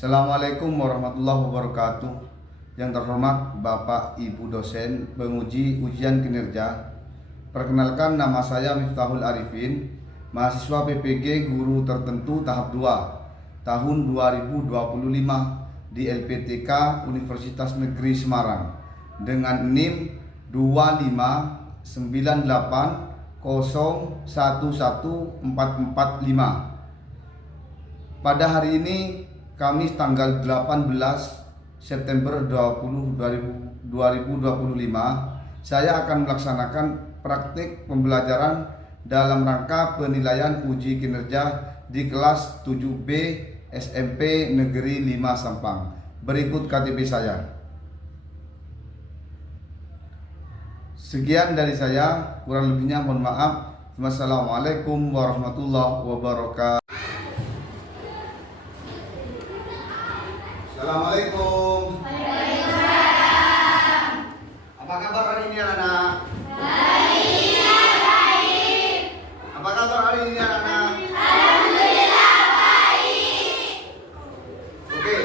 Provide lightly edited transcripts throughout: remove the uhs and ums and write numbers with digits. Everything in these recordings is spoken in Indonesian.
Assalamualaikum warahmatullahi wabarakatuh. Yang terhormat Bapak Ibu dosen penguji ujian kinerja, perkenalkan nama saya Miftahul Arifin, mahasiswa PPG Guru Tertentu tahap 2 tahun 2025 di LPTK Universitas Negeri Semarang dengan NIM 25980114445. Pada hari ini Kamis tanggal 18 September 2025, saya akan melaksanakan praktik pembelajaran dalam rangka penilaian uji kinerja di kelas 7B SMP Negeri 5 Sampang. Berikut KTP saya. Sekian dari saya, kurang lebihnya mohon maaf. Wassalamualaikum warahmatullahi wabarakatuh. Assalamualaikum. Waalaikumsalam. Apa kabar hari ini anak-anak? Baik. Apa kabar hari ini anak-anak? Alhamdulillah baik. Oke.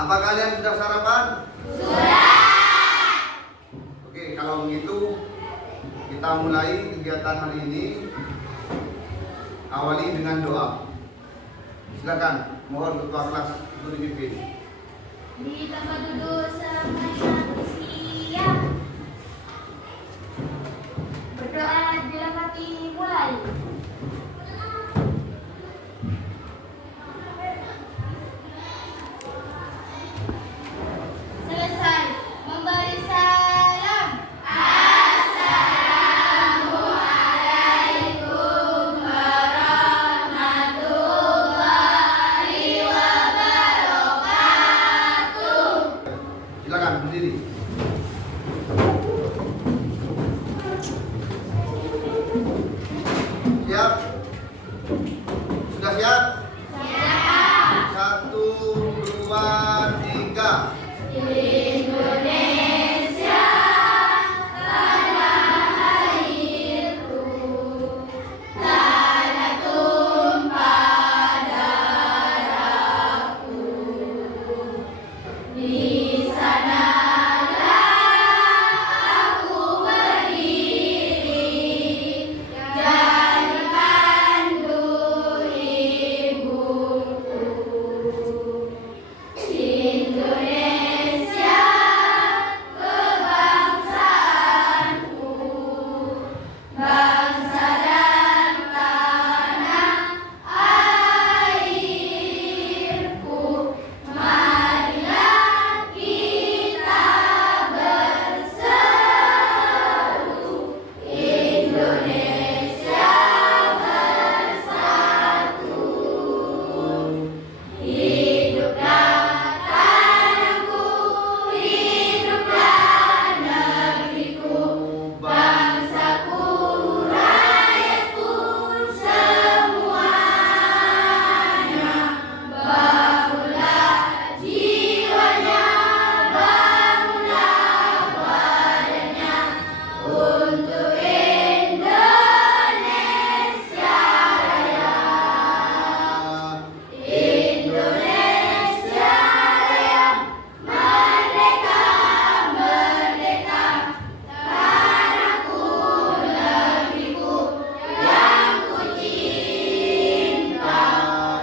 Apa kalian sudah sarapan? Sudah. Oke, kalau begitu kita mulai kegiatan hari ini. Awali dengan doa. Silakan, mohon ketua kelas untuk dipimpin. Di tempat duduk semuanya siap. Berdoa dalam hati mulai. Selesai memberi salam. Assalamualaikum warahmatullahi wabarakatuh. Silakan berdiri. Siap? Sudah siap? Siap. 1, 2, 3. Indonesia tanah airku, tanah tumpah darahku. Di sanalah aku berdiri dan dipandu ibuku. Indonesia kebangsaanku, bangsa dan tanah airku. Marilah kita berseru, Indonesia bersatu. Hiduplah tanahku, hiduplah negeriku, bangsaku, rakyatku semuanya. Bangunlah jiwanya, bangunlah badannya untuk Indonesia Raya. Indonesia Raya, merdeka, merdeka, tanahku, negeriku yang ku cinta.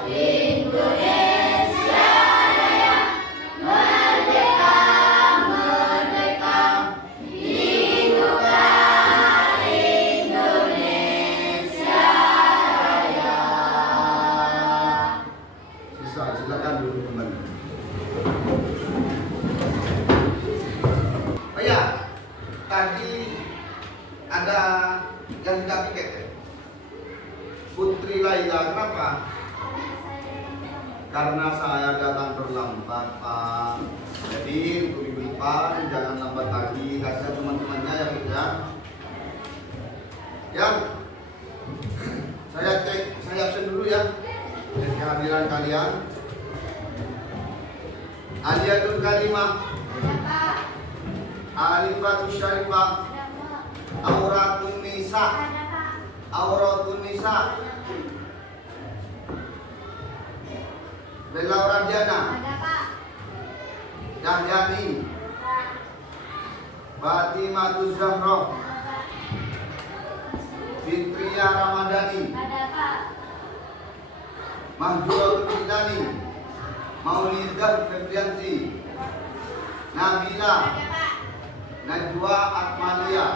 Indonesia Raya, merdeka, merdeka, hiduplah Indonesia Raya. Silakan duduk kembali. Oh ya, tadi ada yang tidak piket ya? Putri Laila, kenapa? Karena saya datang terlambat, Pak. Jadi untuk minggu depan jangan lambat lagi. Kasih teman-temannya ya, Bu ya. Yang saya cek, saya absen dulu ya. Dan kehadiran kalian. Aliyatul kalimah, alifatul syarifah, auratun nisa, auratun nisa. Bella Radiana, Ada, Pak. Dahyani, Pak. Batimatus Zahra, Fitria Ramadhani, Ada, Pak. Mahjuratul Fitani, Maulidah Febrianti, Nabila, Ada, Pak. Najwa Akmalia,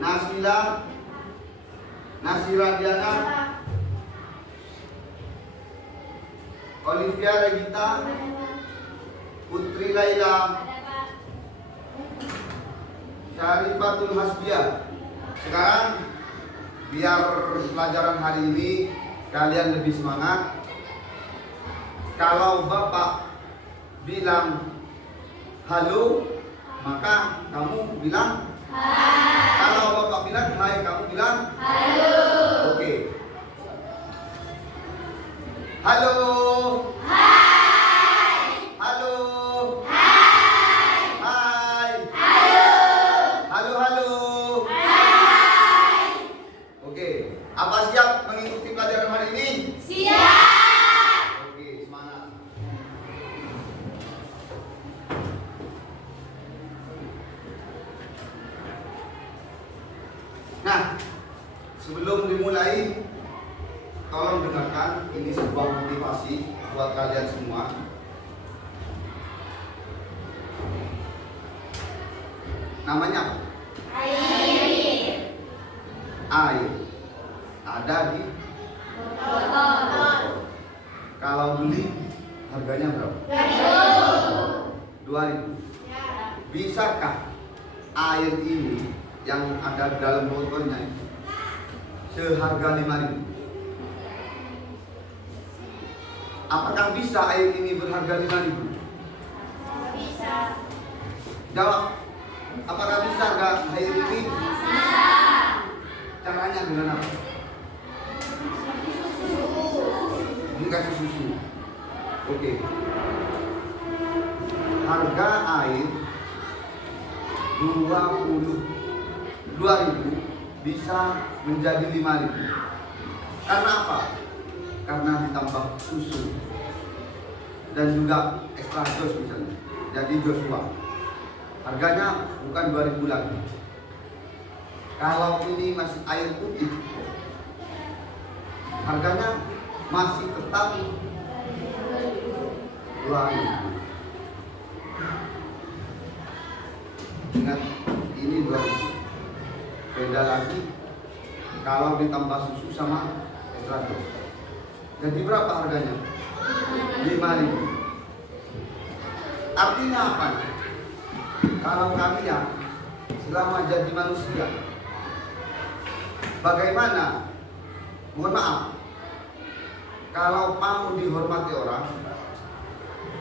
Nasila, Nasira Diana, Ada, Pak. Olivia Regita, Ada, Pak. Putri Laila, Ada, Pak. Syarifatul Hasbiah. Sekarang biar pelajaran hari ini kalian lebih semangat. Kalau Bapak bilang halo, maka kamu bilang Hai. kalau Bapak bilang hai, kamu bilang Halo. oke. Halo. Hai. Halo. Hai. Hai. Halo. Halo, halo. Hai. Oke, apa siap mengikuti pelajaran hari ini? Siap. Oke, semangat. Nah, sebelum dimulai, tolong dengarkan, ini sebuah motivasi buat kalian semua. Namanya apa? Air. Air. Ada di Botol. kalau beli harganya berapa? 2.000. Ya. Bisakah air ini yang ada dalam botolnya itu seharga 5.000? Apakah bisa air ini berharga 5.000? Bisa. Jawab. Apakah bisa harga air ini? Bisa. Caranya dengan apa? Dikasih susu. Oke. Harga air 22.000 bisa menjadi 5.000. Karena apa? Karena ditambah susu dan juga extra jos misalnya. Jadi Joshua. Harganya bukan 2.000 lagi. Kalau ini masih air putih, harganya masih tetap 2.000. Ingat, ini 2.000. Beda lagi kalau ditambah susu sama extra jos. Jadi berapa harganya? 5.000. Artinya apa? Kalau kalian selama jadi manusia, bagaimana? Mohon maaf, kalau mau dihormati orang,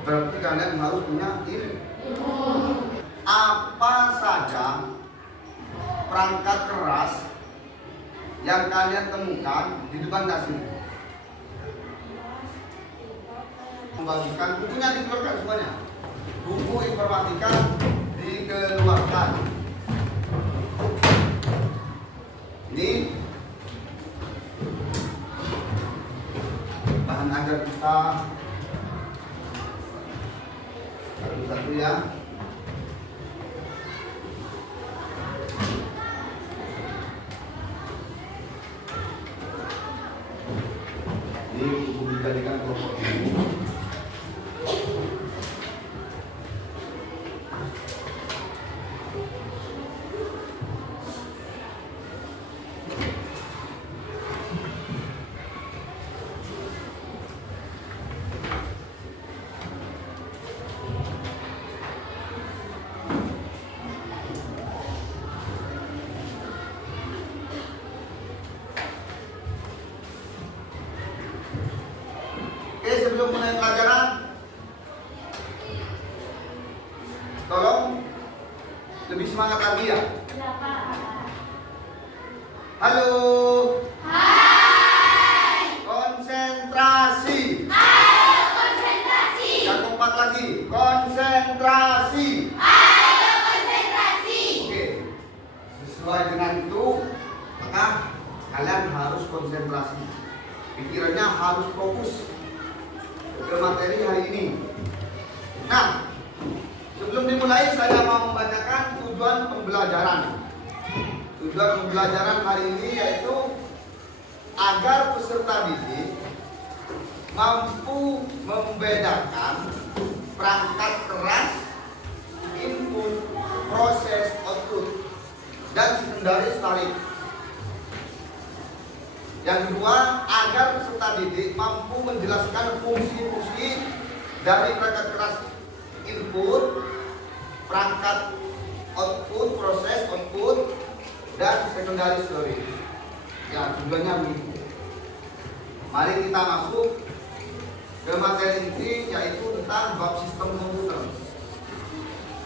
berarti kalian harus punya ilmu. Apa saja perangkat keras yang kalian temukan di depan kasir? Membagikan bukunya dikeluarkan semuanya. Buku informatika dikeluarkan. Ini bahan ajar kita satu-satu ya. Ini buku dijadikan kelompok ini. Oke, sebelum mulai pelajaran, tolong lebih semangat lagi ya. Ya, Pak. Halo, Hai. konsentrasi. Ayo konsentrasi. Yang keempat lagi, konsentrasi. Ayo konsentrasi. Oke, sesuai dengan itu, maka kalian harus konsentrasi. pikirannya harus fokus ke materi hari ini. Nah, sebelum dimulai saya mau membacakan tujuan pembelajaran. Tujuan pembelajaran hari ini yaitu agar peserta didik mampu membedakan perangkat keras, input, proses, output, dan sekendaris tarik. Yang kedua, agar peserta didik mampu menjelaskan fungsi-fungsi dari perangkat keras input, perangkat output, proses, output, dan sekendaris tarik. Ya, tujuannya begitu. Mari kita masuk ke materi inti, yaitu tentang bab sistem komputer.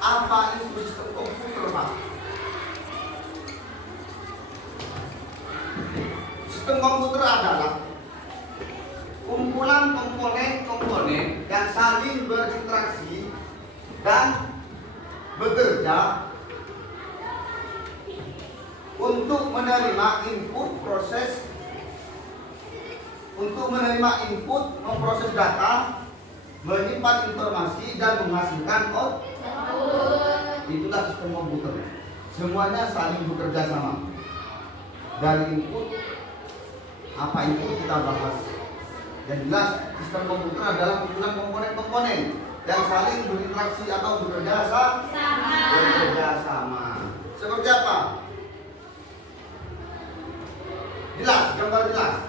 Apa itu sistem komputer, Pak? Sistem komputer adalah kumpulan komponen-komponen yang saling berinteraksi dan bekerja untuk menerima input, memproses data, menyimpan informasi, dan menghasilkan output. Itulah sistem komputer. Semuanya saling bekerja sama. Dari input, apa input kita bahas. Yang jelas, sistem komputer adalah kumpulan komponen-komponen yang saling berinteraksi atau bekerja sama. Seperti apa? Jelas, gambar jelas.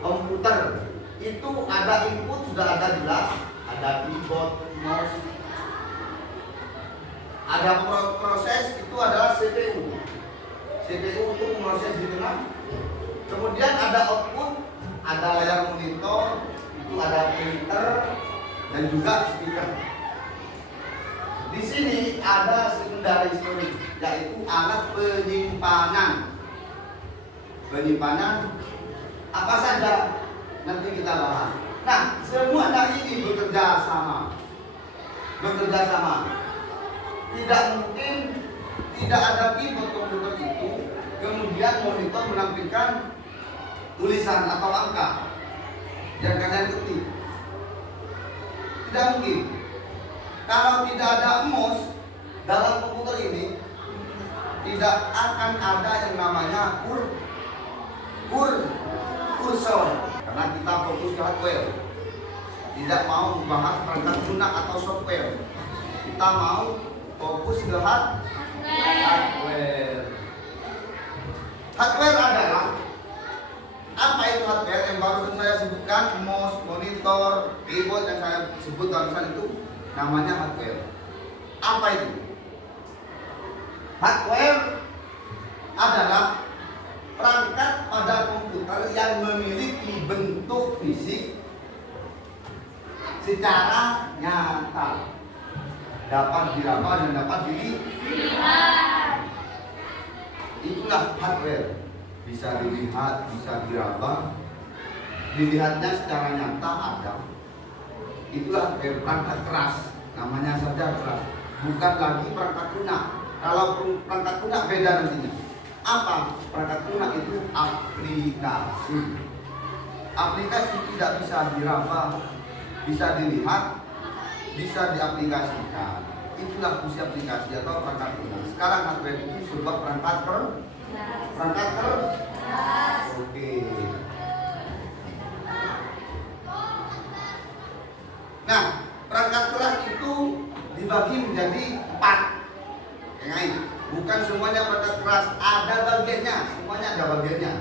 Komputer itu ada input, sudah ada jelas, ada keyboard, mouse, ada proses, itu adalah CPU. CPU untuk memproses di tengah. Kemudian ada output, ada layar monitor, itu ada printer, dan juga speaker. Di sini ada secondary storage, yaitu alat penyimpanan. Penyimpanan apa saja nanti kita bahas. Nah, semuanya ini bekerja sama. Tidak mungkin tidak ada keyboard komputer itu kemudian monitor menampilkan tulisan atau angka yang kalian ketik. Tidak mungkin. Kalau tidak ada mouse dalam komputer ini, tidak akan ada yang namanya kursor, karena kita fokus ke hardware, tidak mau membahas perangkat lunak atau software. Kita mau fokus ke hardware. Hardware adalah apa itu hardware yang baru saya sebutkan, mouse, monitor, keyboard yang saya sebut barusan itu namanya hardware. Apa itu? Hardware adalah perangkat pada komputer yang memiliki bentuk fisik secara nyata, dapat diraba dan dapat dilihat. Itulah hardware, bisa dilihat, bisa diraba, dilihatnya secara nyata ada. Itulah perangkat keras, namanya saja keras, bukan lagi perangkat lunak. Kalau perangkat lunak beda nantinya. Apa? Perangkat lunak itu aplikasi. Aplikasi tidak bisa diraba, bisa dilihat, bisa diaplikasikan. Itulah fungsi aplikasi atau perangkat lunak. Sekarang hardware itu sebuah perangkat keras. Oke. Nah, perangkat keras itu dibagi menjadi 4. Bukan semuanya perangkat keras, ada bagiannya, semuanya ada bagiannya.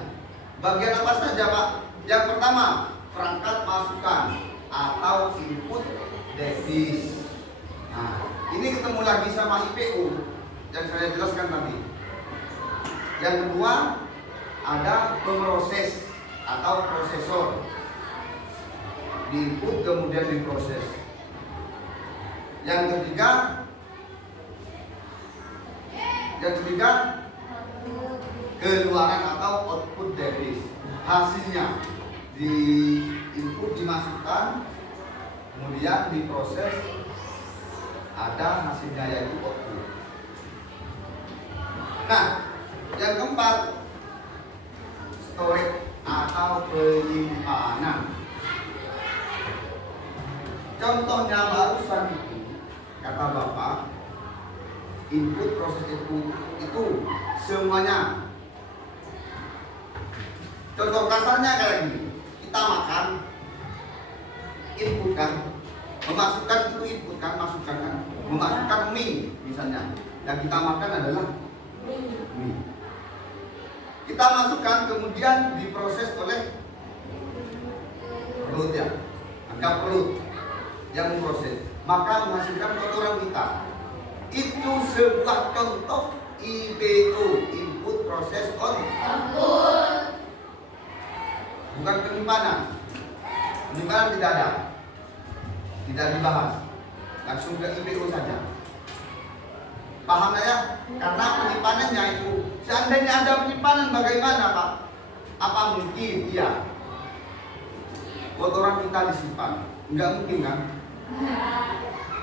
Bagian apa saja, Pak? Yang pertama, perangkat masukan atau input device. Nah, ini ketemu lagi sama IPU yang saya jelaskan tadi. Yang kedua, ada pemroses atau prosesor. Diinput kemudian diproses. Yang ketiga, keluaran atau output device. Hasilnya di input dimasukkan, kemudian diproses, ada hasilnya yaitu output. Nah, yang keempat, storage atau penyimpanan. Contohnya barusan kata Bapak, input proses itu semuanya. Contoh kasarnya kayak gini, kita makan, input kan, memasukkan itu input kan, masukkan kan, memasukkan mie misalnya, yang kita makan adalah mie. Kita masukkan kemudian diproses oleh perut ya, anggap perut yang memproses, maka menghasilkan kotoran kita. Itu sebuah contoh IPO, input proses output, bukan penyimpanan. Penyimpanan tidak ada, tidak dibahas, langsung ke IPO saja. Paham ya? Karena penyimpanannya itu, seandainya ada penyimpanan bagaimana Pak? Apa mungkin? Iya, kotoran kita disimpan? Enggak mungkin kan?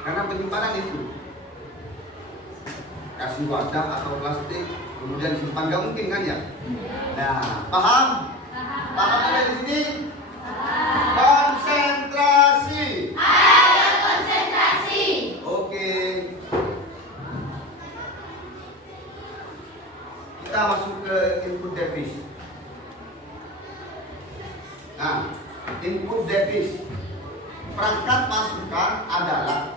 Karena penyimpanan itu kasih wadah atau plastik kemudian simpan, nggak mungkin kan ya? Nah, paham? Paham sampai di sini? Konsentrasi. Ayo konsentrasi. Oke. Kita masuk ke input device. Nah, input device, perangkat masukan adalah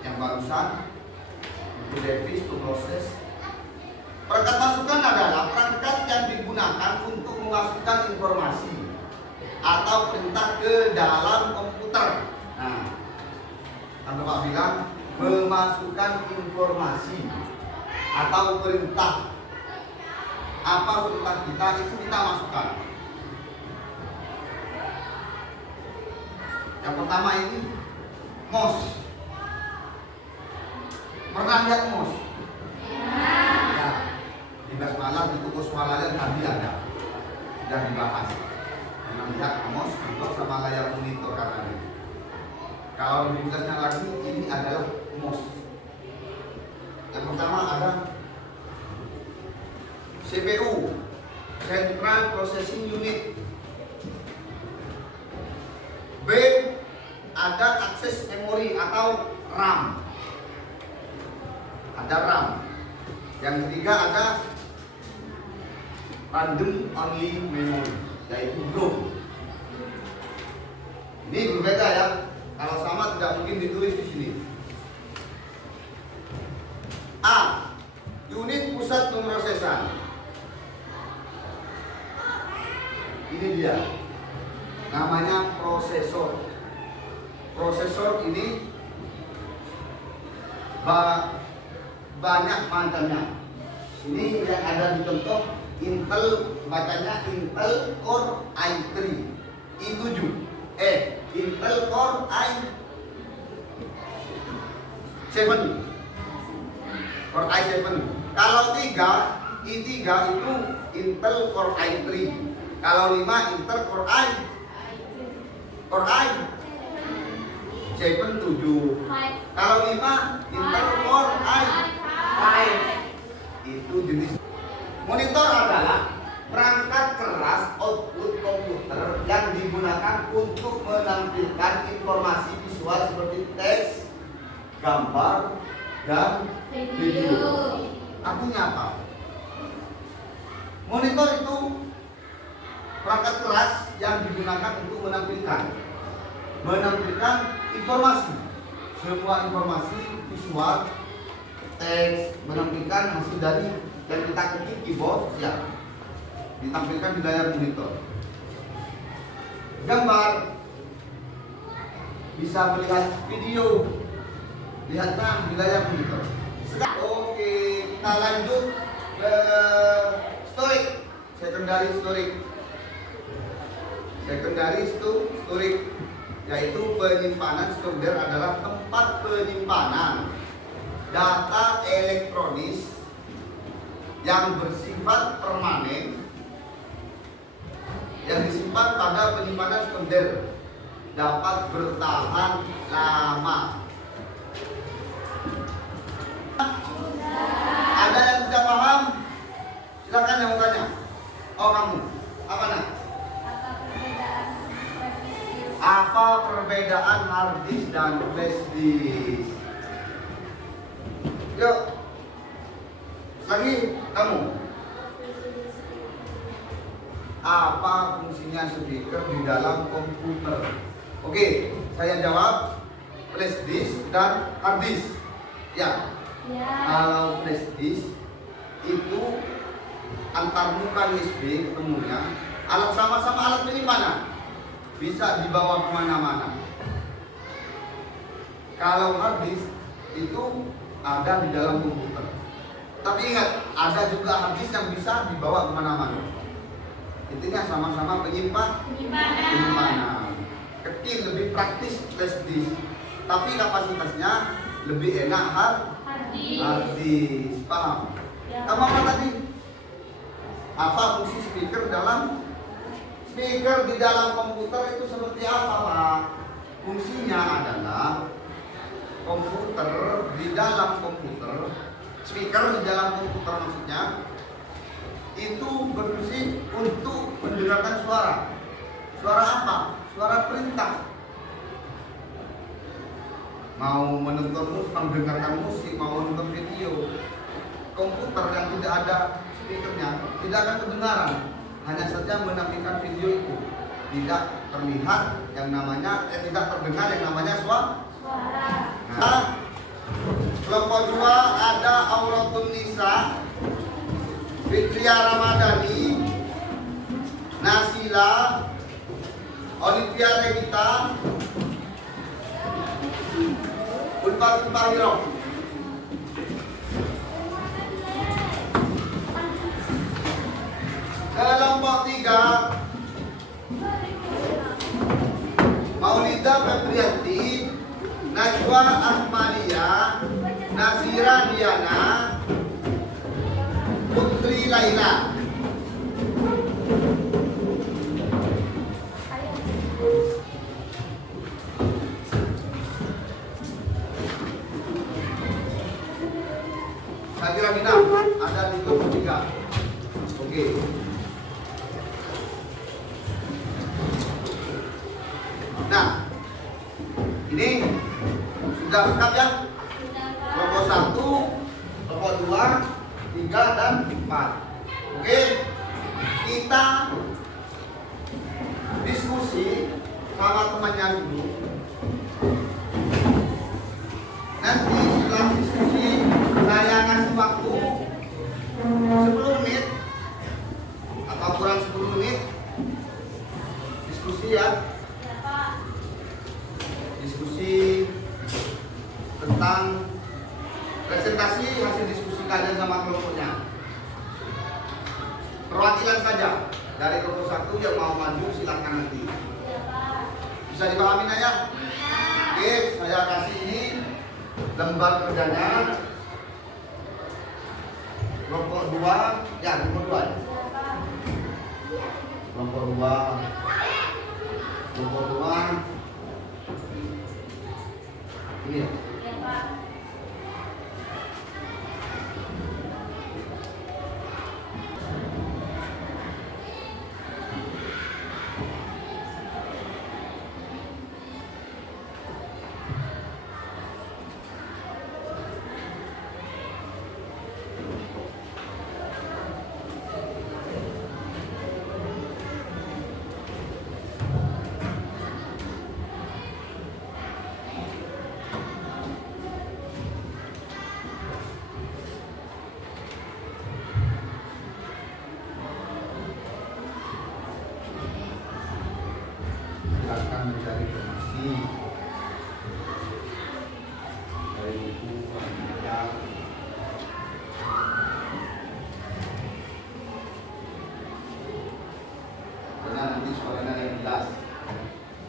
yang barusan input device to proses. Perangkat masukan adalah perangkat yang digunakan untuk memasukkan informasi atau perintah ke dalam komputer. Nah, kan Bapak bilang memasukkan informasi atau perintah. Apa perintah kita itu kita masukkan. Yang pertama ini mouse. Pernah lihat mouse? Ya, di basmalah di toko swalayan tadi ada, sudah dibahas. Pernah lihat mouse untuk sama layar monitor katanya. Kalau lebih jelasnya lagi, ini adalah mouse. Yang pertama ada CPU, Central Processing Unit. B, ada akses memori atau RAM. Ada RAM. Yang ketiga ada random only memory, yaitu ROM. Ini berbeda ya. Kalau sama tidak mungkin ditulis di sini. A, unit pusat pemrosesan. Ini dia, namanya prosesor. Prosesor ini banyak macamnya. Ini yang ada di contoh Intel, bacanya Intel Core i3 i7, Intel Core i7, Core i7. Kalau i3 itu Intel Core i3. Kalau 5 Intel Core i7 Kalau 5 Intel Core i5. Itu jenis. Monitor adalah perangkat keras output komputer yang digunakan untuk menampilkan informasi visual seperti teks, gambar, dan video. Artinya apa? Monitor itu perangkat keras yang digunakan untuk menampilkan informasi, semua informasi visual, teks, menampilkan hasil dari yang kita ketik keyboard, ya, ditampilkan di layar monitor. Gambar, bisa melihat video, lihatnya di layar monitor. Oke, kita lanjut ke storage, secondary storage. Secondary storage yaitu penyimpanan. Storage adalah tempat penyimpanan data elektronis yang bersifat permanen yang disimpan pada penyimpanan sekunder, dapat bertahan lama. Ada yang tidak paham? Silakan yang mau tanya. Oh, kamu Apa nak? Apa perbedaan flash disk? Apa perbedaan hard disk dan flash disk? Yuk. Lagi kamu. Apa fungsinya speaker di dalam komputer? Oke, saya jawab flash disk dan hard disk. Ya. Ya. Kalau flash disk itu antar muka USB ketemunya, alat sama-sama alat penyimpanan, bisa dibawa kemana-mana. Kalau hard disk itu ada di dalam komputer. Tapi ingat, ada juga hard disk yang bisa dibawa kemana-mana. Intinya sama-sama penyimpanan. Kecil lebih praktis flash disk, tapi kapasitasnya lebih enak hard disk. Paham? Ya. Kamu apa tadi? Apa fungsi speaker di dalam komputer itu seperti apa, Pak? Fungsinya adalah komputer di dalam komputer, speaker di dalam komputer maksudnya itu berfungsi untuk mendengarkan suara. Suara apa? Suara perintah. Mau mendengarkan musik, mau menonton video, komputer yang tidak ada speakernya tidak akan kedengaran, hanya saja menampilkan video itu, tidak terlihat yang namanya tidak terdengar yang namanya suara. Nah, kelompok 2 ada Auratun Nisa, Fitria Ramadhani, Nasila, Olivia Regita, Ulfatul Fahiro. Kelompok 3 Maulida Febrianti, Najwa Ahmadiyya, Nazira Diana, Putri Laila. Saya kira Mina ada di kelompok 3. Oke. Nah, ini sudah lengkap ya? Kelompok 1, kelompok 2, 3 dan 4. Oke. Kita diskusi sama temannya dulu. Nanti setelah diskusi saya kasih waktu 10 menit atau kurang 10 menit diskusi ya. Diskusi tentang presentasi hasil diskusi kalian sama kelompoknya. Perwakilan saja dari kelompok 1 yang mau maju silakan nanti. Bisa dipahami ya? Oke, saya kasih ini lembar kerjanya. Kelompok 2, ya kelompok 2 ya. Kelompok 2. Kelompok 2. Ini ya. Silakan mencari informasi dari buku yang karena nanti suaranya yang jelas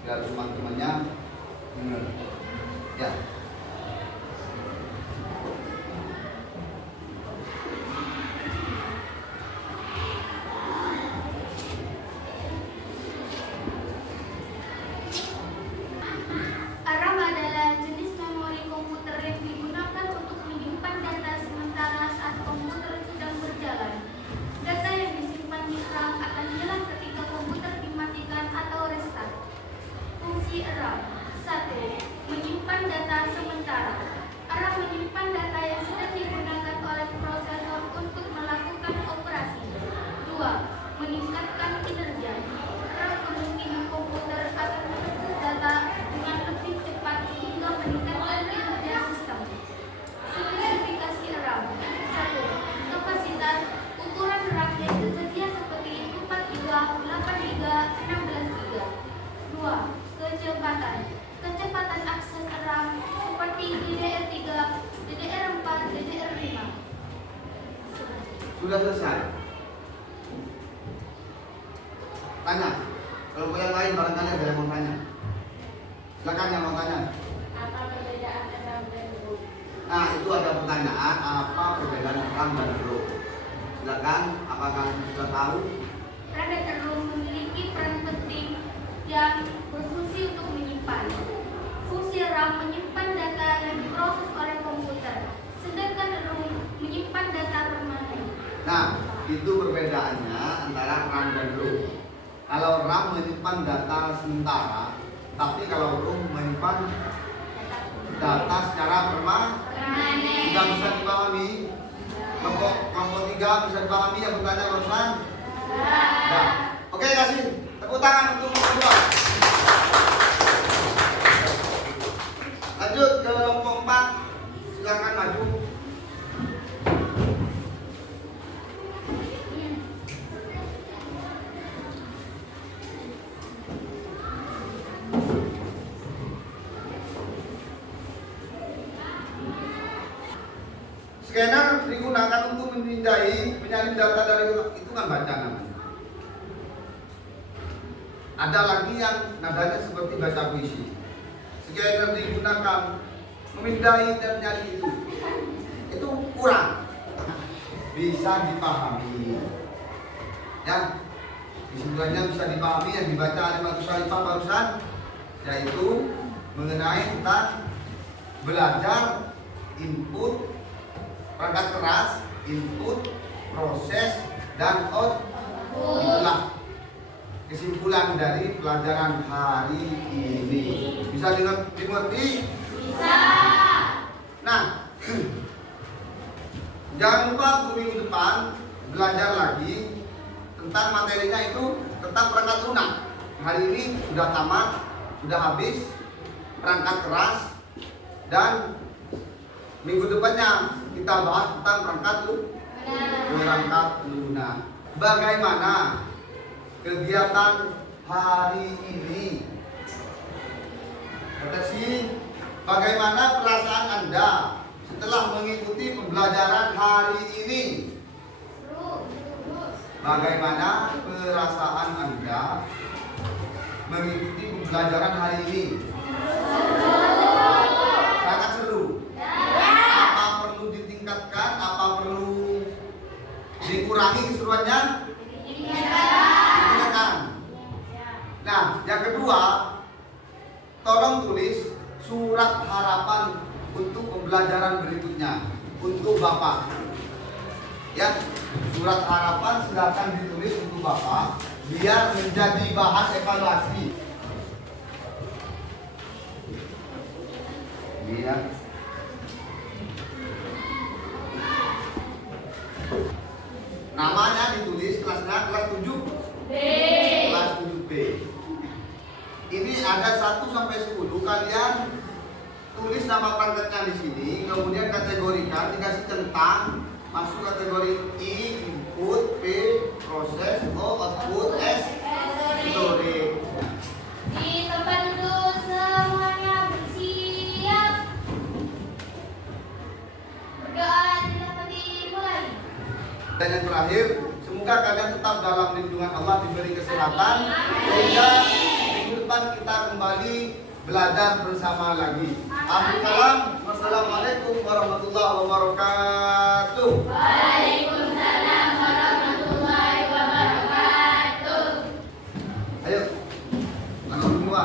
biar teman-temannya dengar ya. RAM adalah jenis memori komputer yang digunakan untuk menyimpan data sementara saat komputer sedang berjalan. Data yang disimpan di RAM akan hilang ketika sudah selesai? Tanya. Kalau yang lain barangkali ada yang mau tanya. Silakan yang mau tanya. Apa perbedaan ram dan ruh? Nah, itu ada pertanyaan, apa perbedaan ram dan ruh? Silakan, apakah sudah tahu? Ram dan ruh memiliki peran penting yang berfungsi untuk menyimpan. Fungsi RAM menyimpan data yang diproses oleh komputer, sedangkan ruh menyimpan data permanen. Nah, itu perbedaannya antara RAM dan ROM. Kalau RAM menyimpan data sementara, tapi kalau ROM menyimpan data secara permanen. Tidak bisa dipahami? Kelompok 3 bisa dipahami yang bertanya barusan? Nah, oke, kasih tepuk tangan untuk kedua. Lanjut ke kelompok 4. Silakan maju. Scanner digunakan untuk menyalin data dari hitungan baca namanya. Ada lagi yang nadanya seperti baca puisi. Scanner digunakan memindai dan menyalin itu. Itu kurang. Bisa dipahami. Ya, kesimpulannya bisa dipahami yang dibaca oleh Batu Salifah barusan, yaitu mengenai tentang belajar input, perangkat keras, input, proses, dan output. Itulah kesimpulan dari pelajaran hari ini. Bisa dimengerti? Bisa. Nah, jangan lupa untuk minggu depan belajar lagi tentang materinya, itu tentang perangkat lunak. Hari ini sudah tamat, sudah habis perangkat keras, dan minggu depannya kita bahas tentang perangkat lunak. Bagaimana kegiatan hari ini? Kata sih, bagaimana perasaan Anda setelah mengikuti pembelajaran hari ini? Bagaimana perasaan Anda mengikuti pembelajaran hari ini? Sangat seru. Apa perlu ditingkatkan? Apa perlu dikurangi keseruannya? Ditingkatkan. Nah, yang kedua, tolong tulis surat harapan untuk pembelajaran berikutnya untuk Bapak. Ya, surat harapan silakan ditulis untuk Bapak biar menjadi bahan evaluasi. Iya. Namanya ditulis kelasnya kelas 7B. Kelas 7B. Ini ada 1 sampai 10, kalian tulis nama perangkatnya di sini, kemudian kategorikan, dikasih centang, masuk kategori I input, P proses, O output, S storage. Di tempat duduk semuanya bersiap. Berdoa dapat dimulai. Dan yang terakhir, semoga kalian tetap dalam lindungan Allah, diberi kesehatan, sehingga minggu depan kita kembali belajar bersama lagi. Amin kalam. Wassalamualaikum warahmatullahi wabarakatuh. Waalaikumsalam warahmatullahi wabarakatuh. Ayo, langsung semua.